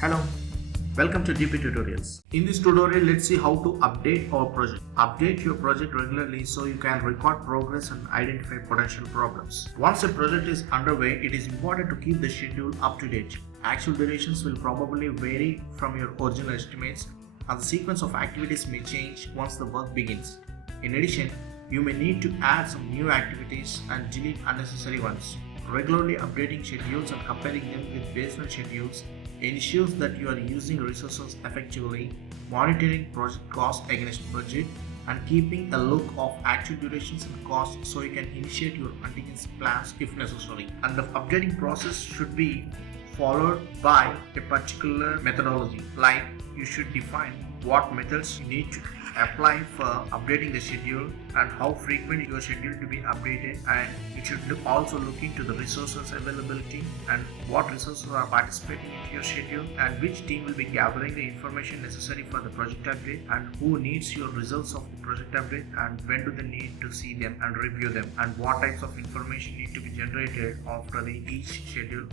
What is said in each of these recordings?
Hello, welcome to DP Tutorials. In this tutorial, let's see how to update our project. Update your project regularly so you can record progress and identify potential problems. Once a project is underway, it is important to keep the schedule up to date. Actual durations will probably vary from your original estimates, and the sequence of activities may change once the work begins. In addition, you may need to add some new activities and delete unnecessary ones. Regularly updating schedules and comparing them with baseline schedules ensures that you are using resources effectively, monitoring project costs against budget, and keeping a look of actual durations and costs so you can initiate your contingency plans if necessary. And the updating process should be followed by a particular methodology, like you should define what methods you need to apply for updating the schedule and how frequent your schedule to be updated, and you should also look into the resources availability and what resources are participating in your schedule and which team will be gathering the information necessary for the project update and who needs your results of the project update and when do they need to see them and review them, and what types of information need to be generated after each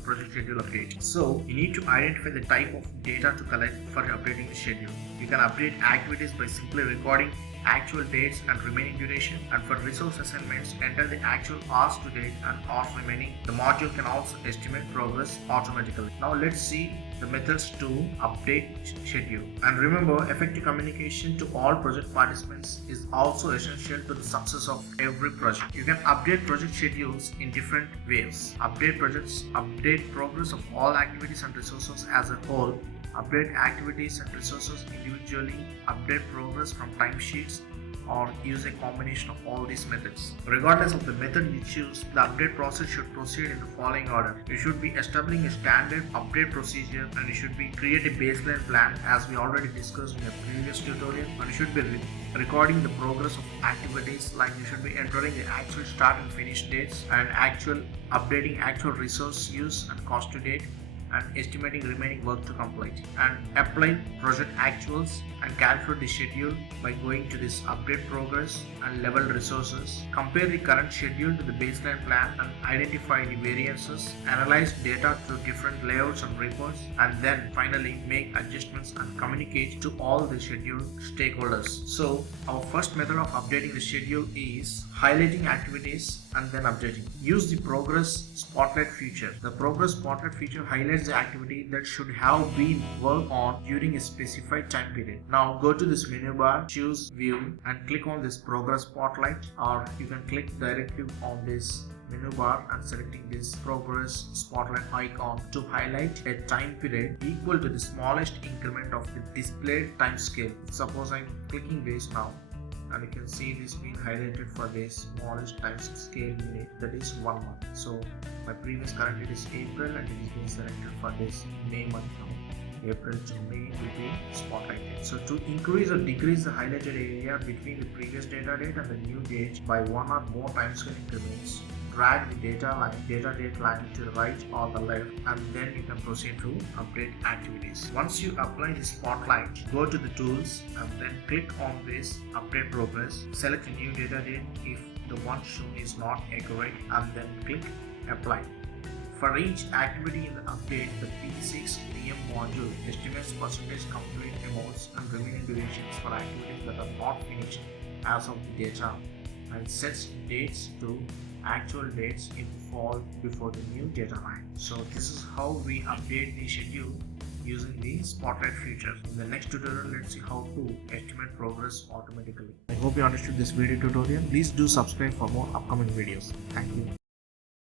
project schedule update. So you need to identify the type of data to collect for updating the schedule. You can update activities by simply recording actual dates and remaining duration, and for resource assignments, enter the actual hours to date and hours remaining. The module can also estimate progress automatically. Now let's see the methods to update schedule. And remember, effective communication to all project participants is also essential to the success of every project. You can update project schedules in different ways. Update projects, update progress of all activities and resources as a whole, update activities and resources individually, update progress from timesheets, or use a combination of all these methods. Regardless of the method you choose, the update process should proceed in the following order. You should be establishing a standard update procedure, and you should create a baseline plan as we already discussed in a previous tutorial, and you should be recording the progress of activities, like you should be entering the actual start and finish dates and updating actual resource use and cost to date, and estimating remaining work to complete, and apply project actuals and calculate the schedule by going to this update progress and level resources. Compare the current schedule to the baseline plan and identify the variances. Analyze data through different layouts and reports, and then finally make adjustments and communicate to all the schedule stakeholders. So our first method of updating the schedule is highlighting activities and then updating. Use the progress spotlight feature. The progress spotlight feature highlights the activity that should have been worked on during a specified time period. Now go to this menu bar, choose view, and click on this progress spotlight, or you can click directly on this menu bar and selecting this progress spotlight icon to highlight a time period equal to the smallest increment of the displayed time scale. Suppose I'm clicking this now, and you can see this being highlighted for this smallest time scale unit, that is 1 month. So my previous current it is April, and it is being selected for this May month now. April to May will be spotlighted. So to increase or decrease the highlighted area between the previous data date and the new date by one or more time scale increments, drag the data date line to the right or the left, and then you can proceed to update activities. Once you apply the spotlight, go to the tools and then click on this update progress. Select a new data date if the one shown is not accurate, and then click apply. For each activity in the update, the P6 PM module estimates percentage complete amounts and remaining durations for activities that are not finished as of the data, and sets dates to actual dates in fall before the new data line. So this is how we update the schedule using the spotlight feature. In the next tutorial, let's see how to estimate progress automatically. I hope you understood this video tutorial. Please do subscribe for more upcoming videos. Thank you.